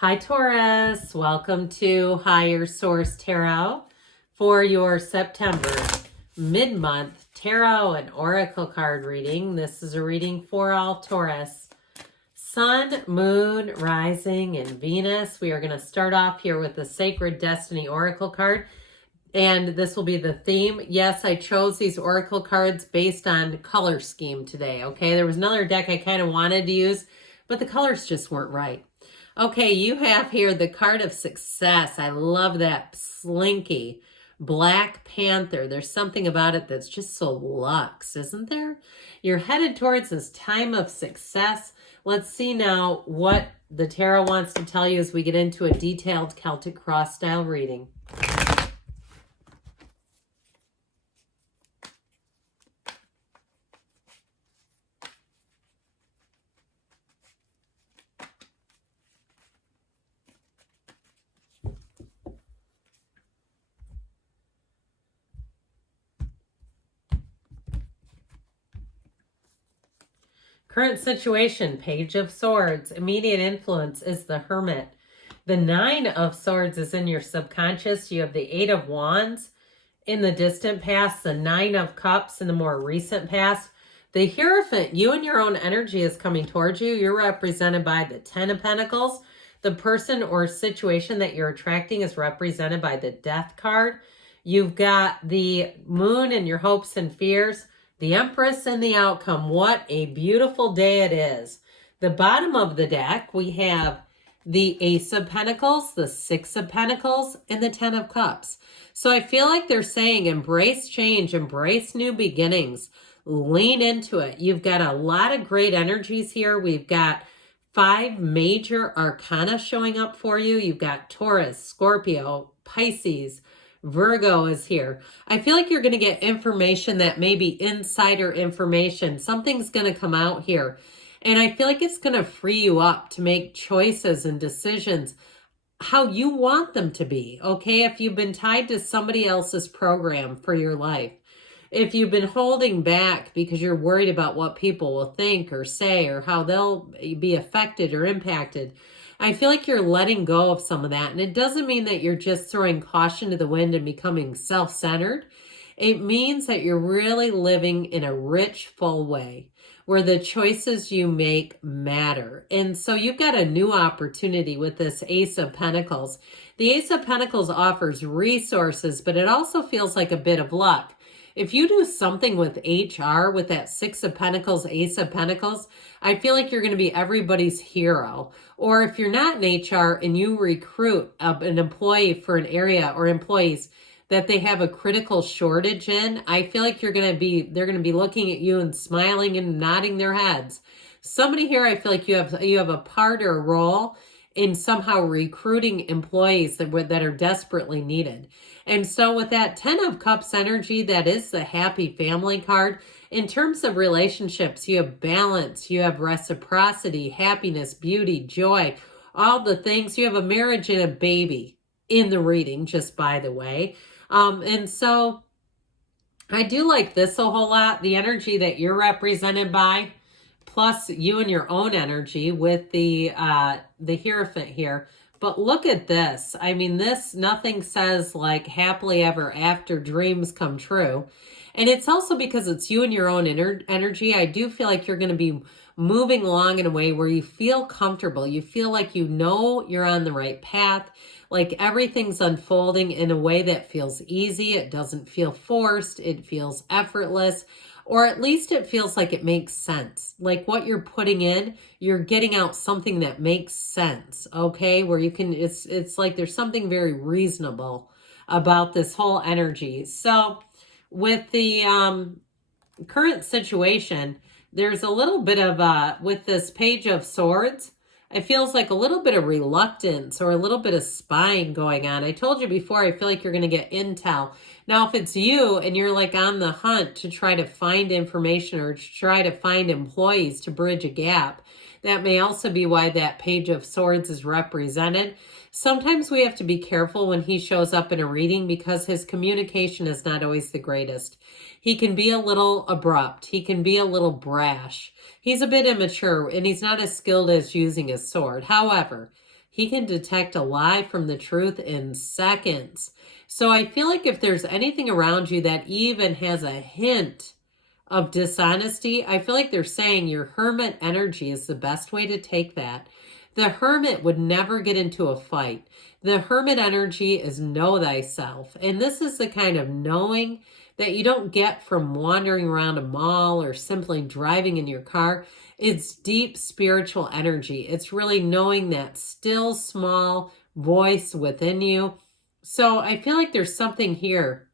Hi, Taurus. Welcome to Higher Source Tarot for your September mid-month tarot and oracle card reading. This is a reading for all Taurus. Sun, Moon, Rising, and Venus. We are going to start off here with the Sacred Destiny Oracle card. And this will be the theme. Yes, I chose these oracle cards based on color scheme today, okay? There was another deck I kind of wanted to use, but the colors just weren't right. Okay, you have here the card of success. I love that slinky Black Panther. There's something about it that's just so luxe, isn't there? You're headed towards this time of success. Let's see now what the tarot wants to tell you as we get into a detailed Celtic cross style reading. Current situation, Page of Swords. Immediate influence is the Hermit. The Nine of Swords is in your subconscious. You have the Eight of Wands in the distant past, the Nine of Cups in the more recent past. The Hierophant, you and your own energy is coming towards you. You're represented by the Ten of Pentacles. The person or situation that you're attracting is represented by the Death card. You've got the Moon and your hopes and fears. The Empress and the outcome. What a beautiful day it is. The bottom of the deck, we have the Ace of Pentacles, the Six of Pentacles, and the Ten of Cups. So I feel like they're saying embrace change, embrace new beginnings, lean into it. You've got a lot of great energies here. We've got 5 major arcana showing up for you. You've got Taurus, Scorpio, Pisces, Virgo is here. I feel like you're going to get information that may be insider information. Something's going to come out here. And I feel like it's going to free you up to make choices and decisions how you want them to be. Okay, if you've been tied to somebody else's program for your life, if you've been holding back because you're worried about what people will think or say or how they'll be affected or impacted, I feel like you're letting go of some of that. And it doesn't mean that you're just throwing caution to the wind and becoming self-centered. It means that you're really living in a rich, full way where the choices you make matter. And so you've got a new opportunity with this Ace of Pentacles. The Ace of Pentacles offers resources, but it also feels like a bit of luck. If you do something with HR, with that Six of Pentacles, Ace of Pentacles, I feel like you're going to be everybody's hero. Or if you're not in HR and you recruit an employee for an area or employees that they have a critical shortage in, I feel like they're going to be looking at you and smiling and nodding their heads. Somebody here, I feel like you have a part or a role in somehow recruiting employees that are desperately needed. And so with that 10 of Cups energy, that is the happy family card. In terms of relationships, you have balance, you have reciprocity, happiness, beauty, joy, all the things. You have a marriage and a baby in the reading, just by the way. And so I do like this a whole lot, the energy that you're represented by, plus you and your own energy with the Hierophant here. But look at this. I mean, nothing says like happily ever after dreams come true. And it's also because it's you and your own energy. I do feel like you're going to be moving along in a way where you feel comfortable. You feel like you know you're on the right path. Like everything's unfolding in a way that feels easy. It doesn't feel forced. It feels effortless. Or at least it feels like it makes sense. Like what you're putting in, you're getting out something that makes sense, okay? Where you can, it's like there's something very reasonable about this whole energy. So with the current situation, there's a little bit of, with this Page of Swords, it feels like a little bit of reluctance or a little bit of spying going on. I told you before, I feel like you're going to get intel. Now, if it's you and you're like on the hunt to try to find information or to try to find employees to bridge a gap, that may also be why that Page of Swords is represented. Sometimes we have to be careful when he shows up in a reading because his communication is not always the greatest. He can be a little abrupt. He can be a little brash. He's a bit immature and he's not as skilled as using his sword. However, He can detect a lie from the truth in seconds. So I feel like if there's anything around you that even has a hint of dishonesty, I feel like they're saying your hermit energy is the best way to take that. The hermit would never get into a fight. The hermit energy is know thyself. And this is the kind of knowing that you don't get from wandering around a mall or simply driving in your car. It's deep spiritual energy. It's really knowing that still small voice within you. So I feel like there's something here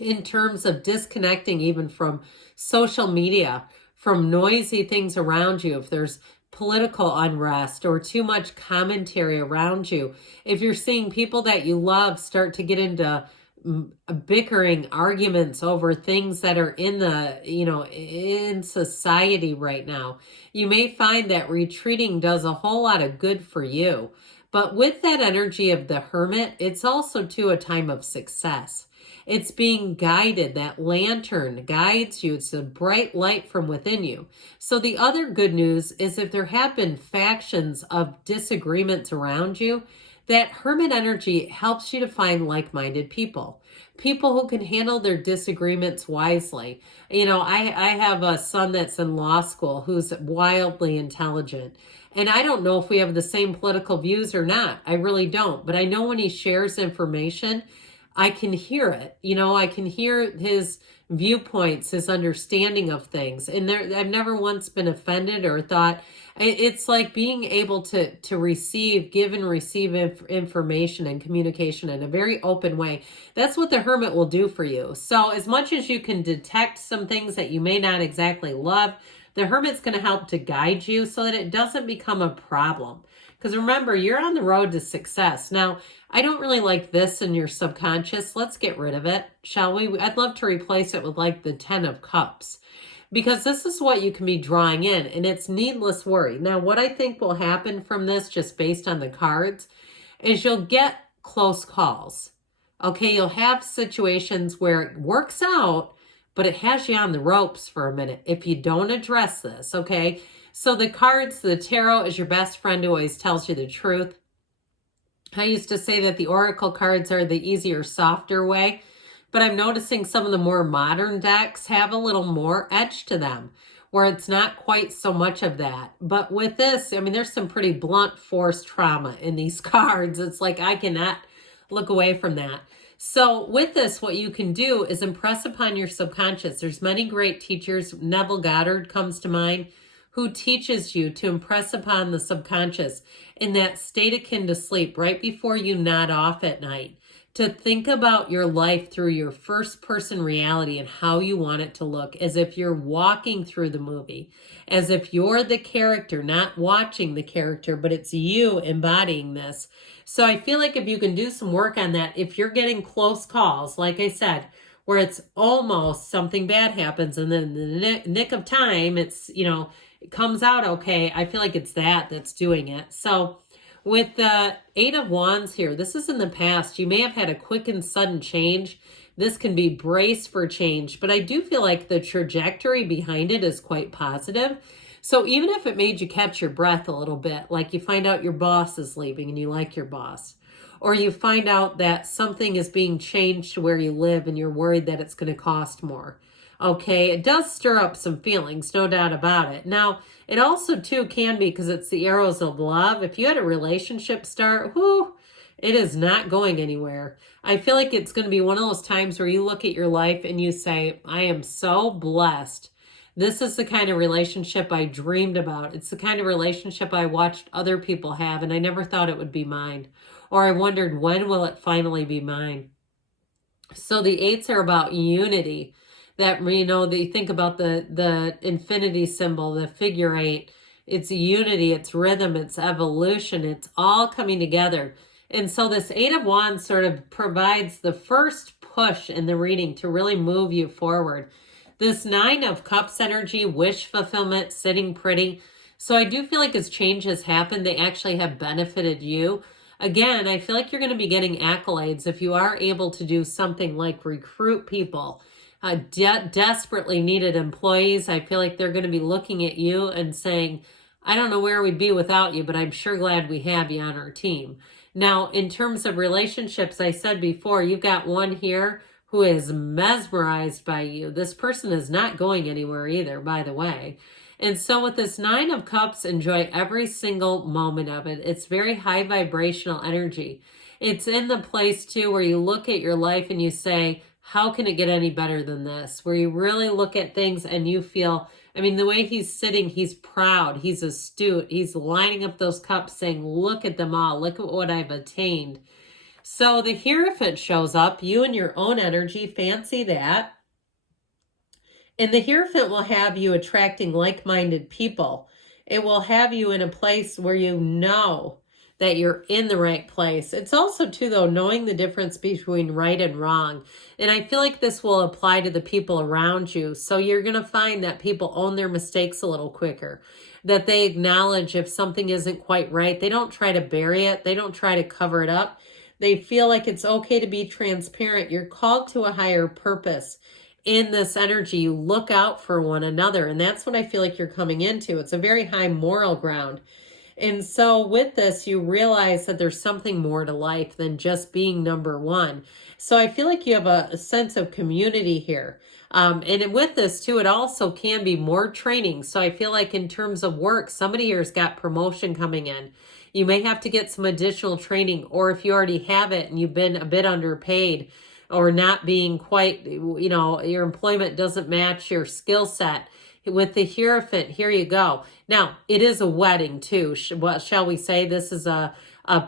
in terms of disconnecting even from social media, from noisy things around you. If there's political unrest or too much commentary around you, if you're seeing people that you love start to get into bickering arguments over things that are in the, in society right now, you may find that retreating does a whole lot of good for you. But with that energy of the hermit, it's also too a time of success. It's being guided. That lantern guides you. It's a bright light from within you. So the other good news is if there have been factions of disagreements around you, that hermit energy helps you to find like-minded people. People who can handle their disagreements wisely. I have a son that's in law school who's wildly intelligent. And I don't know if we have the same political views or not. I really don't. But I know when he shares information, I can hear it. I can hear his viewpoints, his understanding of things. And I've never once been offended or thought, it's like being able to give and receive information and communication in a very open way. That's what the hermit will do for you. So as much as you can detect some things that you may not exactly love, the hermit's going to help to guide you so that it doesn't become a problem. Because remember, you're on the road to success. Now, I don't really like this in your subconscious. Let's get rid of it, shall we? I'd love to replace it with like the 10 of Cups. Because this is what you can be drawing in, and it's needless worry. Now, what I think will happen from this, just based on the cards, is you'll get close calls. Okay, you'll have situations where it works out, but it has you on the ropes for a minute if you don't address this, okay? So the cards, the tarot is your best friend who always tells you the truth. I used to say that the oracle cards are the easier, softer way, but I'm noticing some of the more modern decks have a little more edge to them, where it's not quite so much of that. But with this, there's some pretty blunt force trauma in these cards. It's like I cannot look away from that. So with this, what you can do is impress upon your subconscious. There's many great teachers. Neville Goddard comes to mind, who teaches you to impress upon the subconscious in that state akin to sleep right before you nod off at night, to think about your life through your first person reality and how you want it to look, as if you're walking through the movie, as if you're the character, not watching the character, but it's you embodying this. So I feel like if you can do some work on that, if you're getting close calls, like I said, where it's almost something bad happens and then in the nick of time, it's, it comes out okay. I feel like it's that's doing it. So with the 8 of Wands here, this is in the past. You may have had a quick and sudden change. This can be brace for change, but I do feel like the trajectory behind it is quite positive. So even if it made you catch your breath a little bit, like you find out your boss is leaving and you like your boss, or you find out that something is being changed to where you live and you're worried that it's going to cost more. Okay, it does stir up some feelings, no doubt about it. Now, it also too can be, because it's the arrows of love. If you had a relationship start, it is not going anywhere. I feel like it's going to be one of those times where you look at your life and you say, I am so blessed. This is the kind of relationship I dreamed about. It's the kind of relationship I watched other people have, and I never thought it would be mine. Or I wondered, when will it finally be mine? So the 8s are about unity. That, they think about the infinity symbol, the figure 8. It's unity, it's rhythm, it's evolution. It's all coming together. And so this 8 of Wands sort of provides the first push in the reading to really move you forward. This 9 of Cups energy, wish fulfillment, sitting pretty. So I do feel like as changes happen, they actually have benefited you. Again, I feel like you're going to be getting accolades if you are able to do something like recruit people. Desperately needed employees. I feel like they're going to be looking at you and saying, I don't know where we'd be without you, but I'm sure glad we have you on our team. Now, in terms of relationships, I said before, you've got one here who is mesmerized by you. This person is not going anywhere either, by the way. And so with this Nine of Cups, enjoy every single moment of it. It's very high vibrational energy. It's in the place too where you look at your life and you say, how can it get any better than this? Where you really look at things and you feel, I mean, the way he's sitting, he's proud, he's astute, he's lining up those cups saying, look at them all, look at what I've attained. So the Hierophant shows up, you and your own energy, fancy that. And the Hierophant will have you attracting like-minded people. It will have you in a place where you know that you're in the right place. It's also, too, though, knowing the difference between right and wrong. And I feel like this will apply to the people around you. So you're going to find that people own their mistakes a little quicker, that they acknowledge if something isn't quite right. They don't try to bury it. They don't try to cover it up. They feel like it's okay to be transparent. You're called to a higher purpose. In this energy, you look out for one another. And that's what I feel like you're coming into. It's a very high moral ground. And so with this, you realize that there's something more to life than just being number one. So I feel like you have a sense of community here. And with this too, it also can be more training. So I feel like in terms of work, somebody here has got promotion coming in. You may have to get some additional training, or if you already have it and you've been a bit underpaid, or not being quite, you know, your employment doesn't match your skill set. With the Hierophant, here you go. Now, it is a wedding too. What shall we say? This is a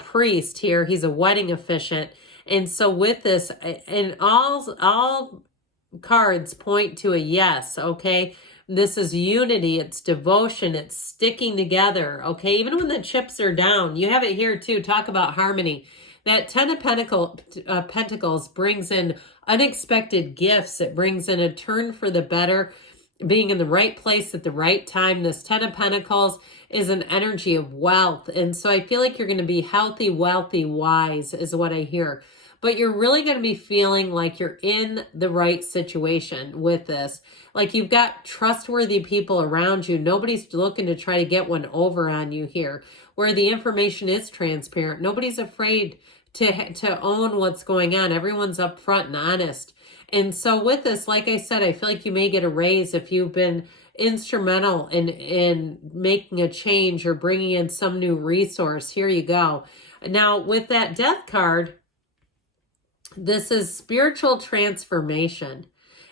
priest here. He's a wedding officiant. And so with this, and all cards point to a yes, okay? This is unity, it's devotion, it's sticking together, okay? Even when the chips are down, you have it here too. Talk about harmony. That Ten of Pentacles brings in unexpected gifts. It brings in a turn for the better, being in the right place at the right time. This Ten of Pentacles is an energy of wealth. And so I feel like you're going to be healthy, wealthy, wise is what I hear. But you're really going to be feeling like you're in the right situation with this. Like you've got trustworthy people around you. Nobody's looking to try to get one over on you here. Where the information is transparent. Nobody's afraid to own what's going on. Everyone's upfront and honest. And so with this, like I said, I feel like you may get a raise if you've been instrumental in making a change or bringing in some new resource. Here you go. Now, with that Death card, this is spiritual transformation.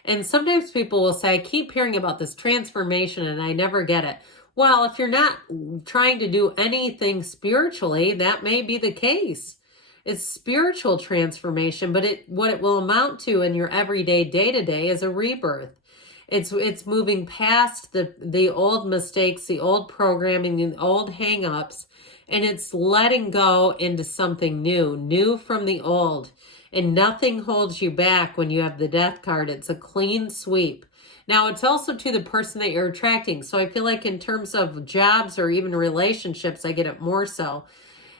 And sometimes people will say, I keep hearing about this transformation and I never get it. Well, if you're not trying to do anything spiritually, that may be the case. It's spiritual transformation, but what it will amount to in your everyday day-to-day is a rebirth. It's moving past the old mistakes, the old programming, the old hang-ups, and it's letting go into something new from the old. And nothing holds you back when you have the Death card. It's a clean sweep. Now, it's also to the person that you're attracting. So I feel like in terms of jobs or even relationships, I get it more so.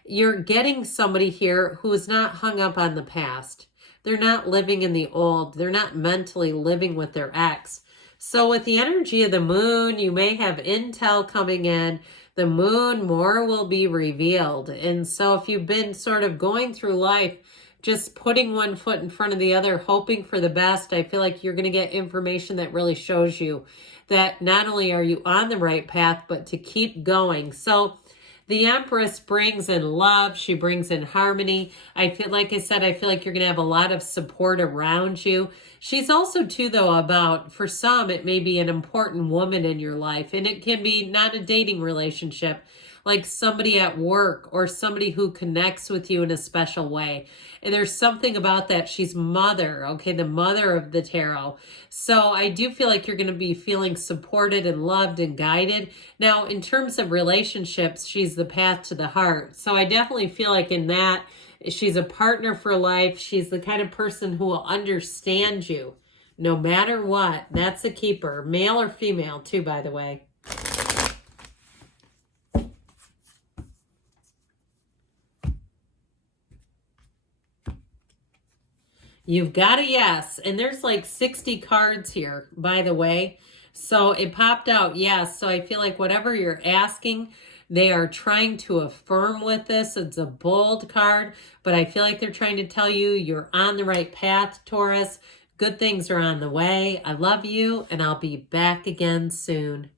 You're getting somebody here who is not hung up on the past. They're not living in the old. They're not mentally living with their ex. So with the energy of the moon, you may have intel coming in. The moon, more will be revealed. And so if you've been sort of going through life, just putting one foot in front of the other, hoping for the best, I feel like you're going to get information that really shows you that not only are you on the right path, but to keep going. So the Empress brings in love. She brings in harmony. I feel like I said, I feel like you're going to have a lot of support around you. She's also too, though, about, for some, it may be an important woman in your life. And it can be not a dating relationship, like somebody at work or somebody who connects with you in a special way. And there's something about that. She's mother, okay, the mother of the tarot. So I do feel like you're going to be feeling supported and loved and guided. Now, in terms of relationships, she's the path to the heart. So I definitely feel like in that, she's a partner for life. She's the kind of person who will understand you no matter what. That's a keeper, male or female too, by the way. You've got a yes. And there's like 60 cards here, by the way. So it popped out, yes. So I feel like whatever you're asking, they are trying to affirm with this. It's a bold card, but I feel like they're trying to tell you you're on the right path, Taurus. Good things are on the way. I love you, and I'll be back again soon.